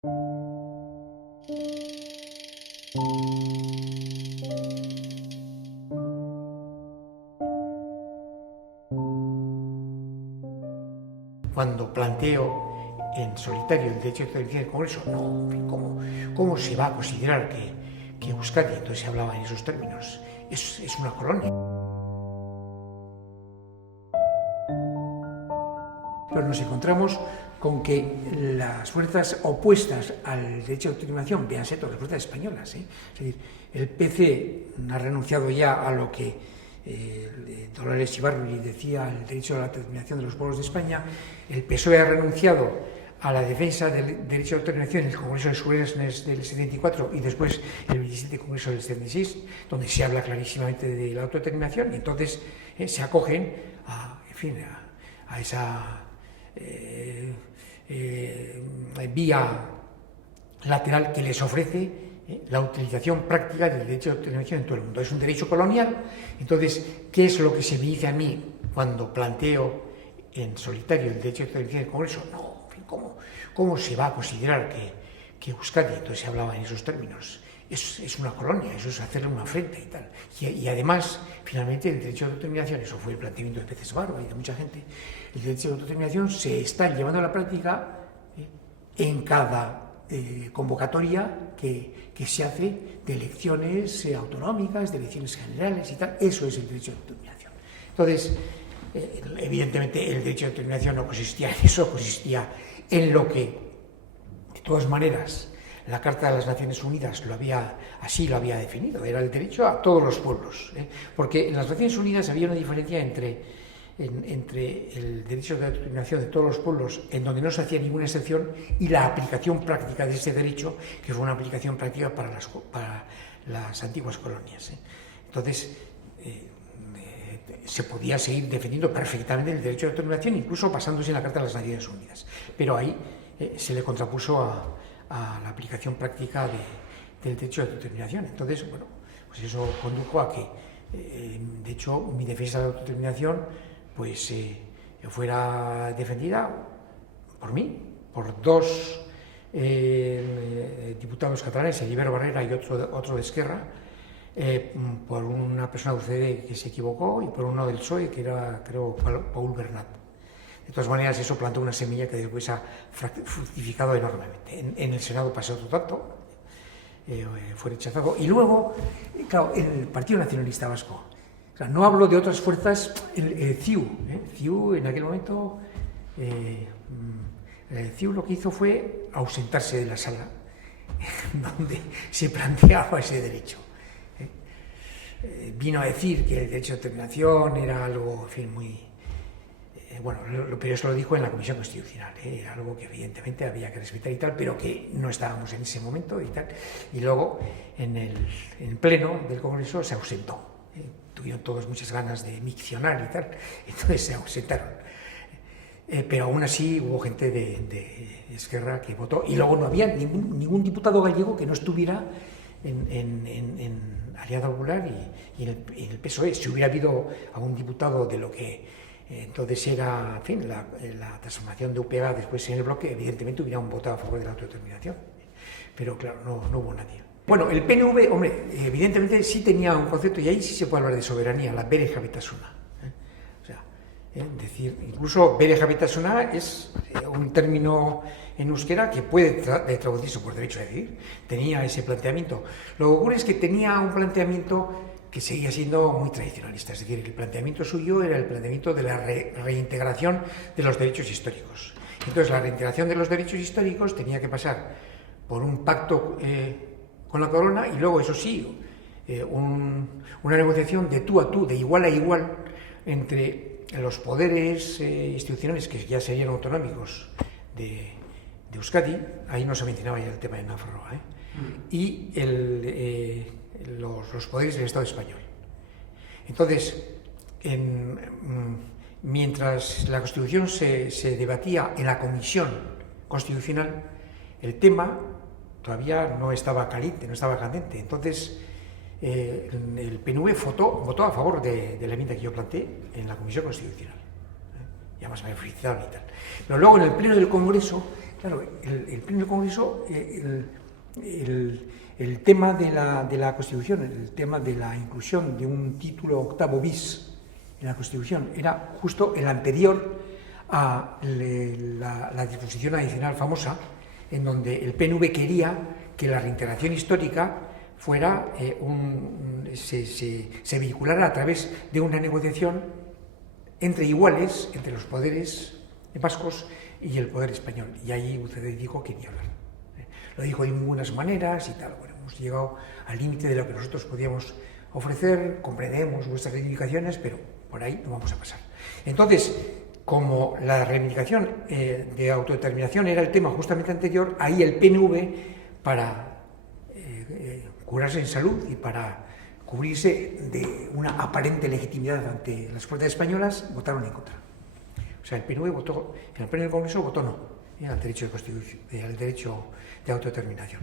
Cuando planteo en solitario el derecho de autodeterminación del Congreso, ¿cómo se va a considerar que Euskadi, entonces se hablaba en esos términos, es una colonia? Pero nos encontramos con que las fuerzas opuestas al derecho de autodeterminación, véanse todas las fuerzas españolas, es decir, el PC ha renunciado ya a lo que Dolores Ibarruri decía, el derecho a la autodeterminación de los pueblos de España. El PSOE ha renunciado a la defensa del derecho de autodeterminación en el Congreso de Surenes del 74 y después el 27 Congreso del 76, donde se habla clarísimamente de la autodeterminación, y entonces se acogen a esa vía lateral que les ofrece la utilización práctica del derecho de autodeterminación en todo el mundo. Es un derecho colonial. Entonces, ¿qué es lo que se me dice a mí cuando planteo en solitario el derecho de autodeterminación del Congreso? ¿Cómo se va a considerar que Euskadi, entonces se hablaba en esos términos, es una colonia? Eso es hacerle una afrenta y tal. Y además, finalmente, el derecho de autodeterminación, eso fue el planteamiento de Peces Barba y de mucha gente, el derecho de autodeterminación se está llevando a la práctica en cada convocatoria que se hace de elecciones autonómicas, de elecciones generales y tal. Eso es el derecho de autodeterminación. Entonces, evidentemente, el derecho de autodeterminación no consistía en eso, consistía en lo que, de todas maneras, la Carta de las Naciones Unidas así lo había definido, era el derecho a todos los pueblos, porque en las Naciones Unidas había una diferencia entre el derecho de autodeterminación de todos los pueblos, en donde no se hacía ninguna excepción, y la aplicación práctica de ese derecho, que fue una aplicación práctica para las antiguas colonias. Entonces, se podía seguir defendiendo perfectamente el derecho de autodeterminación, incluso basándose en la Carta de las Naciones Unidas, pero ahí se le contrapuso a la aplicación práctica del derecho de autodeterminación. Entonces, bueno, pues eso condujo a que, de hecho, mi defensa de la autodeterminación pues fuera defendida por mí, por dos diputados catalanes, Eliber Barrera y otro de Esquerra, por una persona de UCD que se equivocó y por uno del PSOE, que era, creo, Paul Bernat. De todas maneras, eso plantó una semilla que después ha fructificado enormemente. En el Senado pasó otro tanto, fue rechazado. Y luego, claro, el Partido Nacionalista Vasco. O sea, no hablo de otras fuerzas, el CIU en aquel momento, el CIU lo que hizo fue ausentarse de la sala donde se planteaba ese derecho. Vino a decir que el derecho de autodeterminación era algo, en fin, muy... bueno, pero eso lo dijo en la Comisión Constitucional, era algo que evidentemente había que respetar y tal, pero que no estábamos en ese momento y tal. Y luego, en el pleno del Congreso, se ausentó. Tuvieron todos muchas ganas de miccionar y tal, entonces se ausentaron. Pero aún así hubo gente de Esquerra que votó, y luego no había ningún diputado gallego que no estuviera en Alianza Popular y en el PSOE. Si hubiera habido algún diputado de lo que entonces era, en fin, la transformación de UPA después en el bloque, evidentemente hubieran votado a favor de la autodeterminación. Pero claro, no hubo nadie. Bueno, el PNV, hombre, evidentemente sí tenía un concepto, y ahí sí se puede hablar de soberanía, la bere jabetasuna. O sea, decir, incluso bere jabetasuna es un término en euskera que puede traducirse por derecho a decidir. Tenía ese planteamiento. Lo que ocurre es que tenía un planteamiento que seguía siendo muy tradicionalista, es decir, el planteamiento suyo era el planteamiento de la reintegración de los derechos históricos. Entonces, la reintegración de los derechos históricos tenía que pasar por un pacto con la corona y luego, eso sí, una negociación de tú a tú, de igual a igual, entre los poderes institucionales que ya serían autonómicos de Euskadi, ahí no se mencionaba ya el tema de Nafarroa, y los poderes del Estado español. Entonces, mientras la Constitución se debatía en la Comisión Constitucional, el tema todavía no estaba caliente, no estaba candente. Entonces, el PNV votó a favor de la enmienda que yo planteé en la Comisión Constitucional. Y además me felicitaron y tal. Pero luego, en el Pleno del Congreso, Claro, el Pleno del Congreso, el tema de la Constitución, el tema de la inclusión de un título octavo bis en la Constitución, era justo el anterior a la disposición adicional famosa, en donde el PNV quería que la reintegración histórica fuera se vehiculara a través de una negociación entre iguales, entre los poderes vascos y el poder español. Y ahí UCD dijo que ni hablar. Lo dijo de ninguna maneras y tal. Bueno, hemos llegado al límite de lo que nosotros podíamos ofrecer, comprendemos vuestras reivindicaciones, pero por ahí no vamos a pasar. Entonces, como la reivindicación de autodeterminación era el tema justamente anterior, ahí el PNV, para curarse en salud y para cubrirse de una aparente legitimidad ante las fuerzas españolas, votaron en contra. O sea, el PNV votó, en el Pleno del Congreso votó no al derecho de autodeterminación.